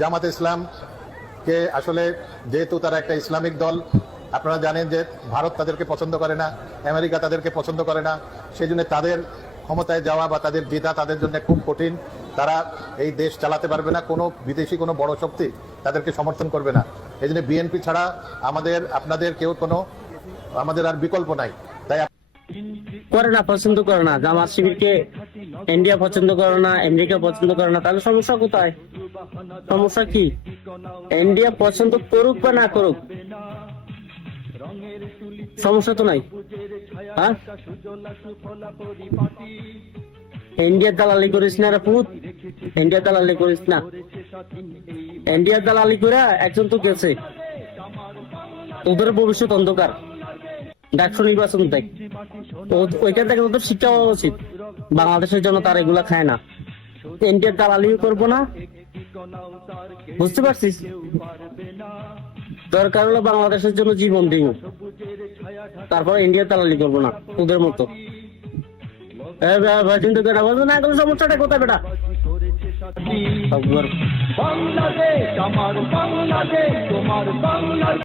জামাতে ইসলামকে আসলে যেহেতু তারা একটা ইসলামিক দল, আপনারা জানেন যে ভারত তাদেরকে পছন্দ করে না, আমেরিকা তাদেরকে পছন্দ করে না, সেই জন্য তাদের ক্ষমতায় যাওয়া বা তাদের জেতা তাদের জন্য খুব কঠিন। তারা এই দেশ চালাতে পারবে না, কোনো বিদেশি কোনো বড় শক্তি তাদেরকে সমর্থন করবে না। এই জন্য বিএনপি ছাড়া আমাদের আপনাদের কেউ কোনো আমাদের আর বিকল্প নাই। তাই করে না, পছন্দ করে না, জামাত শিবিরকে ইন্ডিয়া পছন্দ করে না, আমেরিকা পছন্দ করে না, তাহলে সমস্যা কোথায়? সমস্যা কি? ইন্ডিয়া পছন্দ করুক বা না করুক, সমস্যা তো নাই। হ্যাঁ, ইন্ডিয়ার দালালি করিস না রে পুত, ইন্ডিয়ার দালালি করিস না। ইন্ডিয়ার দালালি করে একজন তো গেছে, ওদের ভবিষ্যৎ অন্ধকার। ডাকসু নির্বাচন দেখ, ওইখান থেকে ওদের শিক্ষা হওয়া উচিত। বাংলাদেশের জন্য তার এগুলা খায় না, ইন্ডিয়ার দালালিও করবো না, বুঝতে পারছিস? দরকার হলো বাংলাদেশের জন্য জীবন দিব, তারপরে ইন্ডিয়ার দালালি করবো না ওদের মতো। চিন্তা করে বলবো না, কোনো সমস্যাটা কোথায় বেটা? বাংলাদেশ আমার বাংলাদেশ, তোমার বাংলাদেশ।